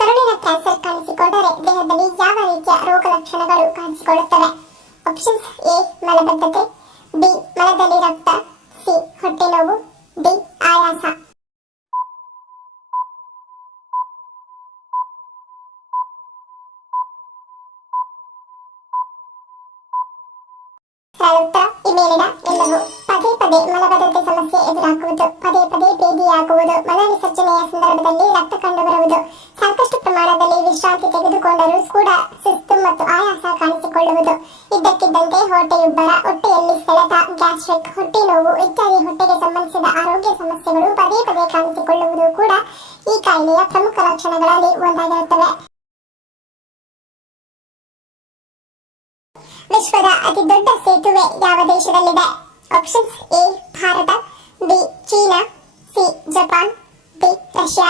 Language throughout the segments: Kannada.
ಕರುಳಿನ ಕ್ಯಾನ್ಸರ್ ಕಾಣಿಸಿಕೊಂಡರೆ ದೇಹದಲ್ಲಿ ಯಾವ ರೀತಿಯ ರೋಗ ಲಕ್ಷಣಗಳು ಕಾಣಿಸಿಕೊಳ್ಳುತ್ತವೆ? Options: A. ಮಲಬದ್ಧತೆ, ಬಿ. ಮಲದಲ್ಲಿ ರಕ್ತ, ಸಿ. ಹೊಟ್ಟೆ ನೋವು, ಡಿ. ಆಯಾಸ. ಉತ್ತರ ಈ ಮೇಲಿನ ಎಲ್ಲವೂ. ಪದೇ ಪದೇ ಮಲಬದ್ಧತೆ ಸಮಸ್ಯೆ ಎದುರಾಗುವುದು, ಪದೇ ಪದೇ ಬೇದಿಯಾಗುವುದು, ಮಲ ವಿಸರ್ಜನೆಯ ಸಂದರ್ಭದಲ್ಲಿ ರಕ್ತ ಕಂಡುಬರುವುದು, ಸಾಕಷ್ಟು ಪ್ರಮಾಣದಲ್ಲಿ ವಿಶ್ರಾಂತಿ ತೆಗೆದುಕೊಂಡರೂ ಕೂಡ ಸುಸ್ತು ಮತ್ತು ಆಯಾಸ ಕಾಣಿಸಿಕೊಳ್ಳುವುದು, ಇದ್ದಕ್ಕಿದ್ದಂತೆ ಹೊಟ್ಟೆಯುಬ್ಬರ, ಹೊಟ್ಟೆಯಲ್ಲಿ ಸೆಳೆತ, ಗ್ಯಾಸ್ಟ್ರಿಕ್, ಹೊಟ್ಟೆ ನೋವು ಇತ್ಯಾದಿ ಹೊಟ್ಟೆಗೆ ಸಂಬಂಧಿಸಿದ ಆರೋಗ್ಯ ಸಮಸ್ಯೆಗಳು ಪದೇ ಪದೇ ಕಾಣಿಸಿಕೊಳ್ಳುವುದು ಕೂಡ ಈ ಕಾಯಿಲೆಯ ಪ್ರಮುಖ ಲಕ್ಷಣಗಳಲ್ಲಿ ಒಂದಾಗಿರುತ್ತವೆ. ವಿಶ್ವದ ಅತಿ ದೊಡ್ಡ ಸೇತುವೆ ಯಾವ ದೇಶದಲ್ಲಿದೆ? Options: A. Bharat, B. China, C. Japan, D. Russia.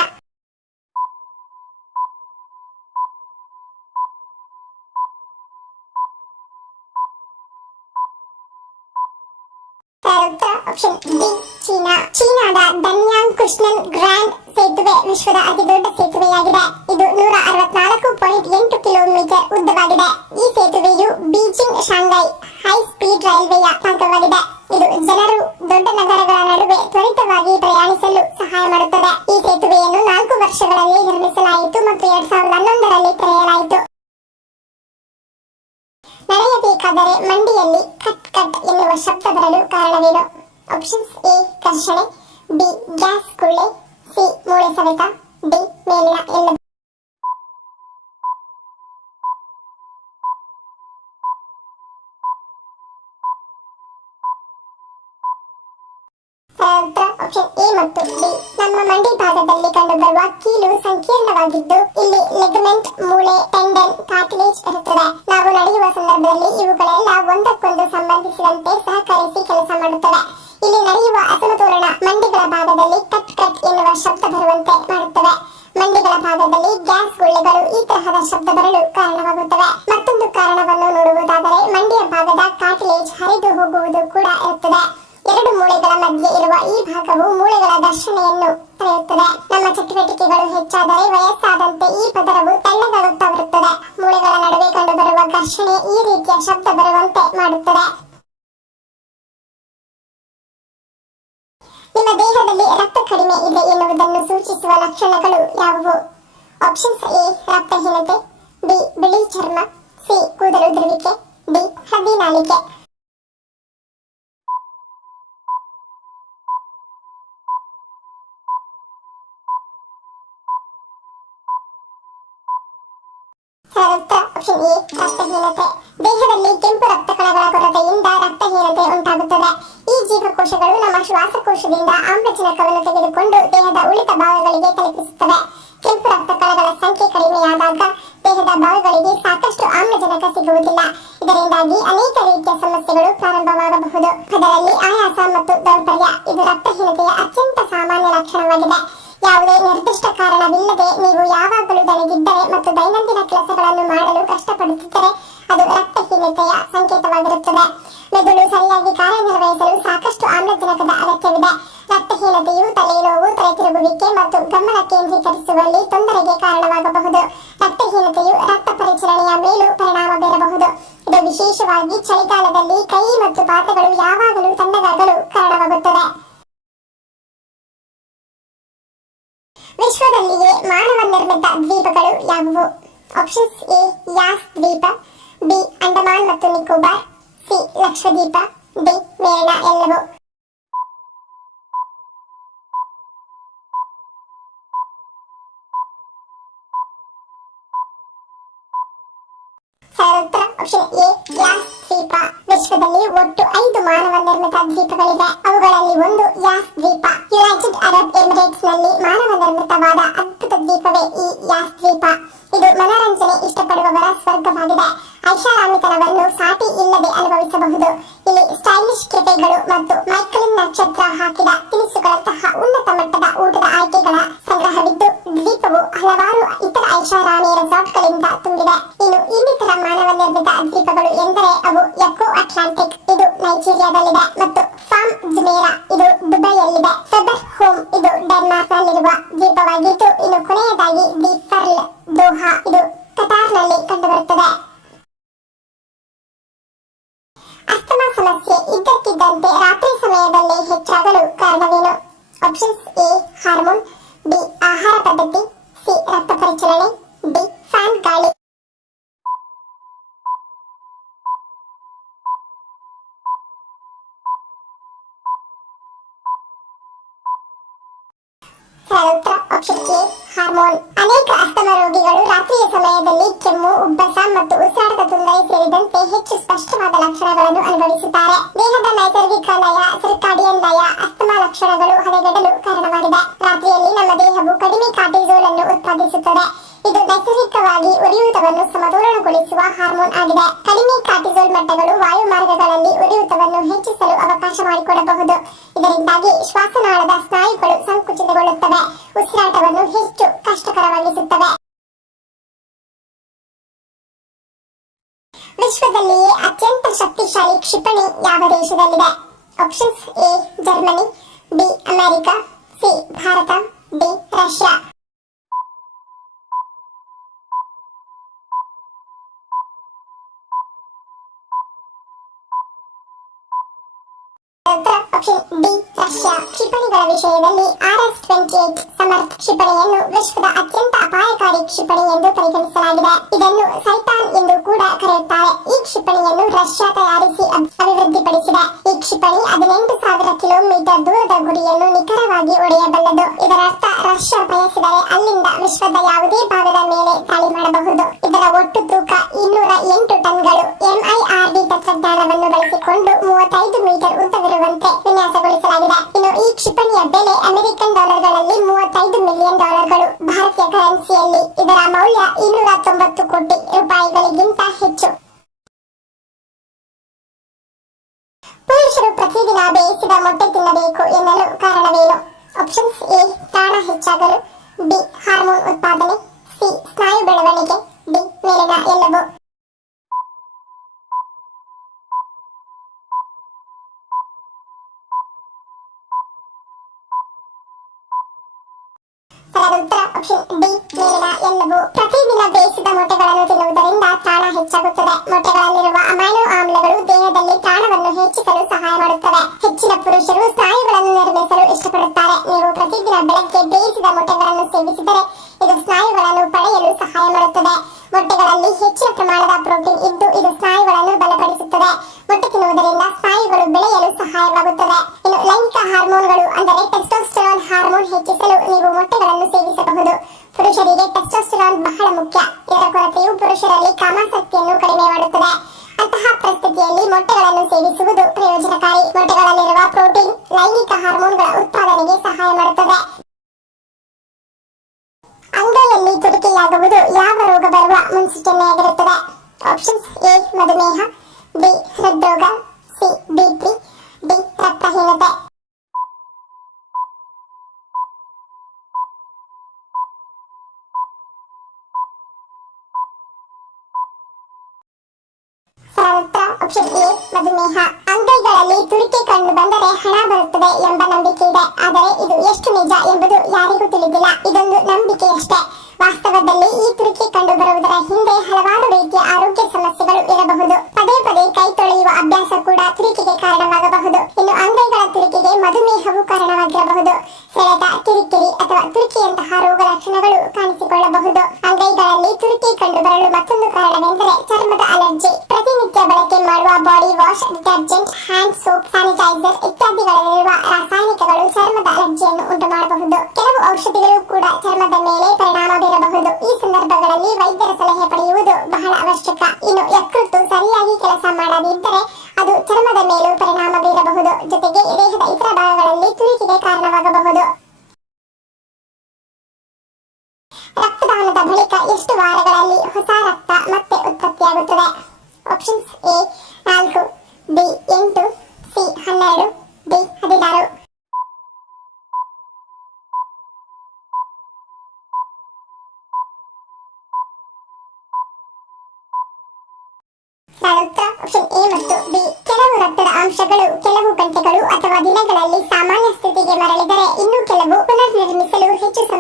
ಉತ್ತರ ಆಪ್ಷನ್ ಡಿ. ಚೀನಾ. ಚೀನಾದ ದನ್ಯಾಂಗ್ ಕೃಷ್ಣನ್ ಗ್ರ್ಯಾಂಡ್ ಸೇತುವೆ ವಿಶ್ವದ ಅತಿ ದೊಡ್ಡ ಸೇತುವೆಯಾಗಿದೆ. ಇದು 164.8 ಕಿಲೋಮೀಟರ್ ಉದ್ದವಾಗಿದೆ. ಈ ಸೇತುವೆಯು ಬೀಜಿಂಗ್ ಶಾಂಘೈ ಹೈ ಸ್ಪೀಡ್ ರೈಲ್ವೆಯ ಭಾಗವಾಗಿದೆ. ಇದು ಜನರು ದೊಡ್ಡ ನಗರಗಳ ನಡುವೆ ತ್ವರಿತವಾಗಿ ಪ್ರಯಾಣಿಸಲು ಸಹಾಯ ಮಾಡುತ್ತದೆ. ಈ ಸೇತುವೆಯನ್ನು 4 ವರ್ಷಗಳಲ್ಲಿ ನಿರ್ಮಿಸಲಾಯಿತು ಮತ್ತು 2011ರಲ್ಲಿ ತೆರೆಯಲಾಯಿತು. ನಡೆಯಬೇಕಾದರೆ ಮಂಡಿಯಲ್ಲಿ ಕಟ್ ಕಟ್ ಎನ್ನುವ ಶಬ್ದ ಬರಲು ಕಾರಣವೇನು? Options: A. ಘರ್ಷಣೆ, ಬಿ. ಗ್ಯಾಸ್ ಗುಳ್ಳೆ, ಸಿ. ಮೂಳೆ ಸವೆತ, ಡಿ. ಮೇಲಿನ ಎಲ್ಲವೂ. ಉತ್ತರ ಆಪ್ಷನ್ ಎ ಮತ್ತು ಡಿ. ನಮ್ಮ ಮಂಡಿ ಭಾಗದಲ್ಲಿ ಕಂಡುಬರುವ ಕೀಲು ಸಂಕೀರ್ಣವಾಗಿದ್ದು ಇಲ್ಲಿ ಲಿಗಮೆಂಟ್, ಮೂಳೆ, ಟೆಂಡನ್, ಕಾರ್ಟಿಲೇಜ್ ಇರುತ್ತದೆ. ನಾವು ನಡೆಯುವ ಸಂದರ್ಭದಲ್ಲಿ ಇವುಗಳೆಲ್ಲ ಒಂದಕ್ಕೊಂದು ಸಂಬಂಧಿಸಿದಂತೆ ಸಹಕರಿಸಿ ಕೆಲಸ ಮಾಡುತ್ತವೆ. ಇಲ್ಲಿ ನಡೆಯುವ ಅಸಮತೋಲನ ಮಂಡಿಗಳ ಭಾಗದಲ್ಲಿ ಕಟ್ ಕಟ್ ಎನ್ನುವ ಶಬ್ದ ಬರುವಂತೆ ಮಾಡುತ್ತವೆ. ಮಂಡಿಗಳ ಭಾಗದಲ್ಲಿ ಗ್ಯಾಸ್ ಗುಳ್ಳೆಗಳು ಈ ತರಹದ ಶಬ್ದ ಬರಲು ಕಾರಣವಾಗುತ್ತವೆ. ಮತ್ತೊಂದು ಕಾರಣವನ್ನು ನೋಡುವುದಾದರೆ ಮಂಡಿಯ ಭಾಗದ ಕಾರ್ಟಿಲೇಜ್ ಹರಿದು ಹೋಗುವುದು ಕೂಡ ಇರುತ್ತದೆ. 2 ಮೂಳೆಗಳ ಮಧ್ಯೆ ಇರುವ ಈ ಭಾಗವು ಮೂಳೆಗಳ ಘರ್ಷಣೆಯನ್ನು ತಡೆಯುತ್ತದೆ. ನಮ್ಮ ಚಟುವಟಿಕೆಗಳು ಹೆಚ್ಚಾದರೆ ವಯಸ್ಸಾದಂತೆ ಈ ಪದರವು ತೆಳ್ಳಗಾಗುತ್ತಾ ಬರುತ್ತದೆ. ಮೂಳೆಗಳ ನಡುವೆ ಕಂಡುಬರುವ ಘರ್ಷಣೆ ಈ ರೀತಿಯ ಶಬ್ದ ಬರುವಂತೆ ಮಾಡುತ್ತದೆ. ನಿಮ್ಮ ದೇಹದಲ್ಲಿ ರಕ್ತ ಕಡಿಮೆ ಇದೆ ಎನ್ನುವುದನ್ನು ಸೂಚಿಸುವ ಲಕ್ಷಣಗಳು ಯಾವುವು? Options: A. ರಕ್ತಹೀನತೆ, ಬಿ. ಬಿಳಿ ಚರ್ಮ, ಸಿ. ಕೂದಲು ಉದುರುವಿಕೆ, ಡಿ. ಹಳದಿ ನಾಲಿಗೆ. ಉತ್ತರ ಆಪ್ಷನ್ ಎ. ರಕ್ತಹೀನತೆ. ದೇಹದಲ್ಲಿ ಕೆಂಪು ರಕ್ತ ಕಣಗಳ ಕೊರತೆಯಿಂದ ರಕ್ತಹೀನತೆ ಉಂಟಾಗುತ್ತದೆ. ಈ ಜೀವಕೋಶಗಳು ನಮ್ಮ ಶ್ವಾಸಕೋಶದಿಂದ ಆಮ್ಲಜನಕವನ್ನು ತೆಗೆದುಕೊಂಡು ದೇಹದ ಉಳಿದ ಭಾಗಗಳಿಗೆ ತಲುಪಿಸುತ್ತವೆ. ಕೆಂಪು ರಕ್ತ ಕಣಗಳ ಸಂಖ್ಯೆ ಕಡಿಮೆಯಾದಾಗ ದೇಹದ ಭಾಗಗಳಿಗೆ ಸಾಕಷ್ಟು ಆಮ್ಲಜನಕ ಸಿಗುವುದಿಲ್ಲ. ಇದರಿಂದಾಗಿ ಅನೇಕ ರೀತಿಯ ಸಮಸ್ಯೆಗಳು ಪ್ರಾರಂಭವಾಗಬಹುದು. ಅದರಲ್ಲಿ ಆಯಾಸ ಮತ್ತು ದೌರ್ಬಲ್ಯ ಇದು ರಕ್ತಹೀನತೆಯ ಅತ್ಯಂತ ಸಾಮಾನ್ಯ ಲಕ್ಷಣವಾಗಿದೆ. ಯಾವುದೇ ನಿರ್ದಿಷ್ಟ ಕಾರಣವಿಲ್ಲದೆ ನೀವು ಯಾವಾಗಲೂ ದಣಿದಿದ್ದರೆ ಮತ್ತು ದೈನಂದಿನ ಕೆಲಸಗಳನ್ನು ಮಾಡಲು ಕಷ್ಟಪಡುತ್ತಿದ್ದರೆ ಅದು ರಕ್ತಹೀನತೆಯ ಸಂಕೇತವಾಗಿರುತ್ತದೆ. ಮೆದುಳು ಸರಿಯಾಗಿ ಕಾರ್ಯನಿರ್ವಹಿಸಲು ಸಾಕಷ್ಟು ಆಮ್ಲಜನಕದ ಅಗತ್ಯವಿದೆ. ರಕ್ತಹೀನತೆಯು ತಲೆನೋವು, ತಲೆತಿರುಗುವಿಕೆ ಮತ್ತು ಗಮನ ಕೇಂದ್ರೀಕರಿಸುವಲ್ಲಿ ತೊಂದರೆಗೆ ಕಾರಣವಾಗಬಹುದು. ರಕ್ತಹೀನತೆಯು ರಕ್ತ ಪರಿಚಲನೆಯ ಮೇಲೂ ಪರಿಣಾಮ ಬೀರಬಹುದು. ಇದು ವಿಶೇಷವಾಗಿ ಚಳಿಗಾಲದಲ್ಲಿ ಕೈ ಮತ್ತು ಪಾದಗಳು ಯಾವಾಗಲೂ ತಣ್ಣಗಾಗಲು ಕಾರಣವಾಗುತ್ತದೆ. ವಿಶ್ವದಲ್ಲಿಯೇ ಮಾನವ ನಿರ್ಮಿತ ದ್ವೀಪಗಳು ಯಾವುವು? Options: A. ಯಾಸ್ ದ್ವೀಪ, ಬಿ. ಅಂಡಮಾನ್ ಮತ್ತು ನಿಕೋಬಾರ್, ಸಿ. ಲಕ್ಷದ್ವೀಪ, ಡಿ. ಮೇಲಿನ ಎಲ್ಲವೂ. ಉತ್ತರ ಆಪ್ಷನ್ ಎ. ಯಾಸ್ ದ್ವೀಪ. ವಿಶ್ವದಲ್ಲಿ ಒಟ್ಟು 5 ಮಾನವ ನಿರ್ಮಿತ ದ್ವೀಪಗಳಿವೆ. ಅವುಗಳಲ್ಲಿ ಒಂದು ಯಾಸ್ ದ್ವೀಪ. ಯುನೈಟೆಡ್ ಅರಬ್ ಎಮಿರೇಟ್ಸ್ ನಲ್ಲಿ ಮಾನವ ನಿರ್ಮಿತವಾದ ಅದ್ಭುತ ದ್ವೀಪವೇ ಈ ಯಾಸ್ ದ್ವೀಪ. ಇದು ಮನರಂಜನೆ ಇಷ್ಟಪಡುವವರ ಸ್ವರ್ಗವಾಗಿದೆ. ಐಷಾರಾಮಿತನವನ್ನು ಸಾಟಿ ಇಲ್ಲದೆ ಅನುಭವಿಸಬಹುದು. ಇಲ್ಲಿ ಸ್ಟೈಲಿಶ್ ಕೆಫೆಗಳು ಮತ್ತು ಮೈಕಲಿನ್ ನಕ್ಷತ್ರ ಹಾಕಿದ ತಿನಿಸುಗಳಂತಹ ಉನ್ನತ ಮಟ್ಟದ ಊಟದ ಆಯ್ಕೆಗಳ ಸಂಗ್ರಹವಿದ್ದು ದ್ವೀಪವು ಹಲವಾರು ಇತರ ಐಷಾರಾಮಿ ರೆಸಾರ್ಟ್ಗಳಿಂದ ತುಂಬಿದೆ. ಇನ್ನು ಇನ್ನಿತರ ಮಾನವ ನಿರ್ಮಿತ ದ್ವೀಪಗಳು ಎಂದರೆ ಅವು ಎಕೋ ಅಟ್ಲಾಂಟಿಕ್, ಇದು ನೈಜೀರಿಯಾದಲ್ಲಿದೆ, ಮತ್ತು ಫಾರ್ಮ್ ಕಾಮ್ ಜುಮೇರಾ ಇದು ದುಬೈಯಲ್ಲಿದೆ. ಫೆಬರ್ ಹೋಮ್ ಇದು ಡೆನ್ಮಾರ್ಕ್ ನಲ್ಲಿರುವ ದ್ವೀಪವಾಗಿದ್ದು, ಇನ್ನು ಕೊನೆಯದಾಗಿ ದಿ ಪರ್ಲ್ ದೋಹಾ ಇದು ಕತಾರ್ನಲ್ಲಿ ಕಂಡುಬರುತ್ತದೆ. ಅಸ್ತಮಾ ಸಮಸ್ಯೆ ಇದ್ದಕ್ಕಿದ್ದಂತೆ ರಾತ್ರಿ ಸಮಯದಲ್ಲಿ ಹೆಚ್ಚಾಗಲು ಕಾರಣವೇನು? ಆಪ್ಷನ್ಸ್ ಎ ಹಾರ್ಮೋನ್, ಬಿ ಆಹಾರ ಪದ್ಧತಿ, ಸಿ ರಕ್ತ ಪರಿಚಲನೆ, ಡಿ ಫ್ಯಾನ್ ಗಾಳಿ. ಉತ್ತರ ಆಪ್ಷನ್ ಎ ಹಾರ್ಮೋನ್. ಅನೇಕ ಅಸ್ತಮಾ ರೋಗಿಗಳು ರಾತ್ರಿಯ ಸಮಯದಲ್ಲಿ ಕೆಮ್ಮು, ಉಬ್ಬಸ ಮತ್ತು ಉಸಿರಾಟದ ತೊಂದರೆ ಸೇರಿದಂತೆ ಹೆಚ್ಚು ಸ್ಪಷ್ಟವಾದ ಲಕ್ಷಣಗಳನ್ನು ಅನುಭವಿಸುತ್ತಾರೆ. ದೇಹದ ನೈಸರ್ಗಿಕ ಲಯ ಸರ್ಕಾಡಿಯನ್ ಲಯ ಅಸ್ತಮಾ ಲಕ್ಷಣಗಳು ಹದಗೆಡಲು ಕಾರಣವಾಗಿದೆ. ರಾತ್ರಿಯಲ್ಲಿ ನಮ್ಮ ದೇಹವು ಕಡಿಮೆ ಕಾರ್ಟಿಸೋಲ್ ಅನ್ನು ಉತ್ಪಾದಿಸುತ್ತದೆ. ಇದು ನೈಸರ್ಗಿಕವಾಗಿ ಉರಿಯೂತವನ್ನು ಸಮತೋಲನಗೊಳಿಸುವ ಹಾರ್ಮೋನ್ ಆಗಿದೆ. ಕಡಿಮೆ ಕಾರ್ಟಿಸೋಲ್ ಮಟ್ಟಗಳು ವಾಯು ಮಾರ್ಗಗಳಲ್ಲಿ ಉರಿಯೂತವನ್ನು ಹೆಚ್ಚಿಸಲು ಅವಕಾಶ ಮಾಡಿಕೊಡಬಹುದು. ಇದರಿಂದಾಗಿ ಶ್ವಾಸನಾಳದ ಸ್ನಾಯುಗಳು ಸಂಕುಚಿತಗೊಳ್ಳುತ್ತವೆ, ಉಸಿರಾಟವನ್ನು ಹೆಚ್ಚು ಕಷ್ಟಕರವಾಗಿಸುತ್ತವೆ. ವಿಶ್ವದಲ್ಲಿಯೇ ಅತ್ಯಂತ ಶಕ್ತಿಶಾಲಿ ಕ್ಷಿಪಣಿ ಯಾವ ದೇಶದಲ್ಲಿದೆ? Options A Germany, B America, C Bharat, D Russia. Option D Russia. ಕ್ಷಿಪಣಿಗಳ ವಿಷಯದಲ್ಲಿ RS-28 ಸಮರ್ಥ್ ಕ್ಷಿಪಣಿಯನ್ನು ವಿಶ್ವದ ಅತ್ಯಂತ ಅಪಾಯಕಾರಿ ಕ್ಷಿಪಣಿ ಎಂದು ಪರಿಗಣಿಸಲಾಗಿದೆ. ಇದನ್ನು ಸೈತಾನ್ ಎಂದು ಕೂಡ ಕರೆಯುತ್ತಾರೆ. ಈ ಕ್ಷಿಪಣಿಯನ್ನು ರಷ್ಯಾ ತಯಾರಿಸಿ ಅಭಿವೃದ್ಧಿಪಡಿಸಿದೆ. ಈ ಕ್ಷಿಪಣಿ 18,000 ಕಿಲೋಮೀಟರ್ ದೂರದ ಗುರಿಯನ್ನು ನಿಖರವಾಗಿ ಒಡೆಯಬಲ್ಲದು. ಇದರರ್ಥ ರಷ್ಯಾ ಬಯಸಿದರೆ ಅಲ್ಲಿಂದ ವಿಶ್ವದ ಯಾವುದೇ ಭಾಗದ ಮೇಲೆ ದಾಳಿ ಮಾಡಬಹುದು. ಇದರ ಒಟ್ಟು ತೂಕ 208 ಟನ್ಗಳು. MIRV ತಂತ್ರಜ್ಞಾನವನ್ನು ಬಳಸಿಕೊಂಡು 35 ಮೀಟರ್ ಉದ್ದವಿರುವಂತೆ ವಿನ್ಯಾಸಗೊಳಿಸಲಾಗಿದೆ. ಇನ್ನು ಈ ಕ್ಷಿಪಣಿಯ ಬೆಲೆ ಅಮೆರಿಕನ್ ಡಾಲರ್ಗಳಲ್ಲಿ $35 ಮಿಲಿಯನ್. ಭಾರತೀಯ ಕರೆನ್ಸಿಯಲ್ಲಿ ಇದರ ಮೌಲ್ಯ 290 ಕೋಟಿ ರೂಪಾಯಿಗಳಿಗಿಂತ ಹೆಚ್ಚು. ಪುರುಷರು ಪ್ರತಿದಿನ ಬೇಯಿಸಿದ ಮೊಟ್ಟೆ ತಿನ್ನಬೇಕು ಎನ್ನಲು ಕಾರಣವೇನು? ಆಪ್ಷನ್ಸ್ ಎ ಪ್ರಾಣ ಹೆಚ್ಚಾಗಲು, ಬಿ ಹಾರ್ಮೋನ್ ಉತ್ಪಾದನೆ, ಸಿ ಸ್ನಾಯು ಬೆಳವಣಿಗೆ, ಡಿ ಮೇಲಿನ ಎಲ್ಲವೂ. ಉತ್ತರ ಆಪ್ಷನ್ ಡಿ ಮೇಲಿನ ಎಲ್ಲವೂ. ಪ್ರತಿದಿನ ಬೇಯಿಸಿದ ಮೊಟ್ಟೆಗಳನ್ನು ತಿನ್ನುವುದರಿಂದ ಪ್ರಾಣ ಹೆಚ್ಚಾಗುತ್ತದೆ. ಮೊಟ್ಟೆಗಳಲ್ಲಿರುವ ಅಮೈನೋ ಆಮ್ಲಗಳು ದೇಹದಲ್ಲಿ ಪ್ರಾಣವನ್ನು ಹೆಚ್ಚಿಸಲು ಸಹಾಯ ಮಾಡುತ್ತವೆ. ಹೆಚ್ಚಿನ ಪುರುಷರು ಸ್ನಾಯುಗಳನ್ನು ನಿರ್ಮಿಸಲು ಇಷ್ಟಪಡುತ್ತಾರೆ. ನೀವು ಪ್ರತಿದಿನ ಬೆಳಗ್ಗೆ ಬೇಯಿಸಿದ ಮೊಟ್ಟೆಗಳನ್ನು ಸೇವಿಸಿದರೆ ಇದು ಸ್ನಾಯುಗಳನ್ನು ಪಡೆಯಲು ಸಹಾಯ ಮಾಡುತ್ತದೆ. ಮೊಟ್ಟೆಗಳಲ್ಲಿ ಹೆಚ್ಚಿನ ಪ್ರಮಾಣದ ಪ್ರೋಟೀನ್ ಇದ್ದು ಇದು ಸ್ನಾಯುಗಳನ್ನು ಬಲಪಡಿಸುತ್ತದೆ. ಮೊಟ್ಟೆ ತಿನ್ನುವುದರಿಂದ ಸ್ನಾಯುಗಳು ಬೆಳೆಯಲು ಸಹಾಯವಾಗುತ್ತದೆ. ಇನ್ನು ಲೈಂಗಿಕ ಹಾರ್ಮೋನ್ಗಳು ಅಂದರೆ ಟೆಸ್ಟೋಸ್ಟೆರಾನ್ ಹಾರ್ಮೋನ್ ಹೆಚ್ಚಿಸಲು ನೀವು ಮೊಟ್ಟೆಗಳನ್ನು ಸೇವಿಸಬಹುದು. ಪುರುಷರಿಗೆ ಟೆಸ್ಟೋಸ್ಟೆರಾನ್ ಬಹಳ ಮುಖ್ಯ. ಇದರ ಕೊರತೆಯು ಪುರುಷರಲ್ಲಿ ಕಾಮಾಸಕ್ತಿಯನ್ನು ಕಡಿಮೆ ಮಾಡುತ್ತದೆ. ಅಂತಹ ಪರಿಸ್ಥಿತಿಯಲ್ಲಿ ಮೊಟ್ಟೆಗಳನ್ನು ಸೇವಿಸುವುದು ಪ್ರಯೋಜನಕಾರಿ. ಮೊಟ್ಟೆಗಳಲ್ಲಿರುವ ಪ್ರೋಟೀನ್ ಲೈಂಗಿಕ ಹಾರ್ಮೋನ್ಗಳ ಉತ್ಪಾದನೆಗೆ ಸಹಾಯ ಮಾಡುತ್ತದೆ. ಅಂಗೈಯಲ್ಲಿ ತುರಿಕೆಯಾಗುವುದು ಯಾವ ರೋಗ ಬರುವ ಮುನ್ಸೂಚನೆಯಾಗಿರುತ್ತದೆ? ಆಪ್ಷನ್ಸ್ ಎ ಮಧುಮೇಹ, ಬಿ ಹೃದ್ರೋಗ, ಸಿ BP, ಡಿ ರಕ್ತಹೀನತೆ. ಆಪ್ಷನ್ ಎ ಮಧುಮೇಹ. ಅಂಗೈಗಳಲ್ಲಿ ತುರಿಕೆ ಕಂಡು ಬಂದರೆ ಹಣ ಬರುತ್ತದೆ ಎಂಬ ನಂಬಿಕೆ ಇದೆ. ಆದರೆ ಇದು ಎಷ್ಟು ನಿಜ ಎಂಬುದು ಯಾರಿಗೂ ತಿಳಿದಿಲ್ಲ. ಇದೊಂದು ನಂಬಿಕೆಯಷ್ಟೇ. ವಾಸ್ತವದಲ್ಲಿ ಈ ತುರಿಕೆ ಕಂಡು ಬರುವುದರ ಹಿಂದೆ ಹಲವಾರು ರೀತಿಯ ಆರೋಗ್ಯ ಸಮಸ್ಯೆಗಳು ಇರಬಹುದು. ಪದೇ ಪದೇ ಕೈ ತೊಳೆಯುವ ಅಭ್ಯಾಸ ಕೂಡ ತುರಿಕೆಗೆ ಕಾರಣವಾಗಬಹುದು. ಇನ್ನು ಅಂಗೈಗಳ ತುರಿಕೆಗೆ ಮಧುಮೇಹವು ಕಾರಣವಾಗಿರಬಹುದು. ಸೆಳೆತ, ಕಿರಿಕಿರಿ ಅಥವಾ ತುರಿಕೆಯಂತಹ ರೋಗ ಲಕ್ಷಣಗಳು ಕಾಣಿಸಿಕೊಳ್ಳಬಹುದು. ಅಂಗೈಗಳಲ್ಲಿ ತುರಿಕೆ ಕಂಡು ಬರಲು ಮತ್ತೊಂದು ಕಾರಣವೆಂದರೆ ಚರ್ಮದ ಅಲರ್ಜಿ. ಪ್ರತಿನಿತ್ಯ ಬಳಕೆ ಮಾಡುವ body wash, detergent, hand soap, sanitizer ಇತ್ಯಾದಿಗಳಲ್ಲಿರುವ ರಾಸಾಯನಿಕಗಳು ಚರ್ಮದ ಅಲರ್ಜಿಯನ್ನು ಉಂಟು ಮಾಡಬಹುದು. ಕೆಲವು ಔಷಧಿಗಳು ಕೂಡ ಚರ್ಮದ ಮೇಲೆ ಪರಿಣಾಮ ಬೀರಬಹುದು. ಈ ಸಂದರ್ಭಗಳಲ್ಲಿ ವೈದ್ಯರ ಸಲಹೆ ಪಡೆಯುವುದು ಬಹಳ ಅವಶ್ಯಕ. ಇನ್ನು ಯಕೃತ್ತು ಸರಿಯಾಗಿ ಕೆಲಸ ಮಾಡದಿದ್ದರೆ ಅದು ಚರ್ಮದ ಮೇಲೂ ಪರಿಣಾಮ ಬೀರಬಹುದು. ಜೊತೆಗೆ ದೇಹದ ಇತರ ಭಾಗಗಳಲ್ಲಿ ತುರಿಕೆಗೆ ಕಾರಣವಾಗಬಹುದು. ರಕ್ತದಾನದ ಬಳಿಕ ಎಷ್ಟು ವಾರಗಳಲ್ಲಿ ಹೊಸ ರಕ್ತ ಮತ್ತೆ ಉತ್ಪತ್ತಿಯಾಗುತ್ತದೆ? Options A 4, B 8, C 12, D 16. ಉತ್ತರ ಆಪ್ಷನ್ ಎ ಮತ್ತು ಬಿ. ಕೆಲವು ರಕ್ತದ ಅಂಶಗಳು ಕೆಲವು ಗಂಟೆಗಳು ಅಥವಾ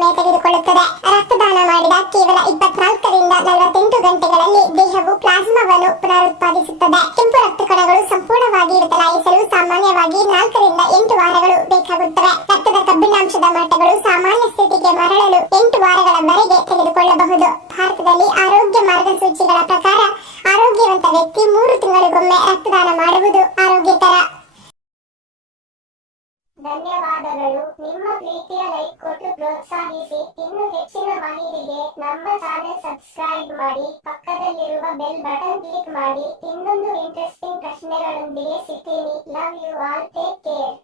ಸಮಯ ತೆಗೆದುಕೊಳ್ಳುತ್ತದೆ. ರಕ್ತದಾನ ಮಾಡಿದ ಕೇವಲ 24ರಿಂದ 48 ಗಂಟೆಗಳಲ್ಲಿ ದೇಹವು ಪ್ಲಾಸ್ಮಾವನ್ನು ಪುನರುತ್ಪಾದಿಸುತ್ತದೆ. ಕೆಂಪು ರಕ್ತ ಕಣಗಳು ಸಂಪೂರ್ಣವಾಗಿ ಬದಲಾಯಿಸಲು ಸಾಮಾನ್ಯವಾಗಿ 4ರಿಂದ 8 ವಾರಗಳು ಬೇಕಾಗುತ್ತವೆ. ರಕ್ತದ ಕಬ್ಬಿಣಾಂಶದ ಮಟ್ಟಗಳು ಸಾಮಾನ್ಯ ಸ್ಥಿತಿಗೆ ಮರಳಲು 8 ವಾರಗಳವರೆಗೆ ತೆಗೆದುಕೊಳ್ಳಬಹುದು. ಭಾರತದಲ್ಲಿ ಆರೋಗ್ಯ ಮಾರ್ಗಸೂಚಿಗಳ ಪ್ರಕಾರ ಆರೋಗ್ಯವಂತ ವ್ಯಕ್ತಿ 3 ತಿಂಗಳಿಗೊಮ್ಮೆ ರಕ್ತದಾನ ಮಾಡುವುದು ಆರೋಗ್ಯಕರ. ಧನ್ಯವಾದಗಳು. ನಿಮ್ಮ ಪ್ರೀತಿಯ ಲೈಕ್ ಕೊಟ್ಟು ಪ್ರೋತ್ಸಾಹಿಸಿ. ಇನ್ನು ಹೆಚ್ಚಿನ ಮಾಹಿತಿಗೆ ನಮ್ಮ ಚಾನೆಲ್ ಸಬ್ಸ್ಕ್ರೈಬ್ ಮಾಡಿ, ಪಕ್ಕದಲ್ಲಿರುವ ಬೆಲ್ ಬಟನ್ ಕ್ಲಿಕ್ ಮಾಡಿ. ಇನ್ನೊಂದು ಇಂಟ್ರೆಸ್ಟಿಂಗ್ ಪ್ರಶ್ನೆಗಳೊಂದಿಗೆ ಸಿಗ್ತೀನಿ. Love you all. Take care.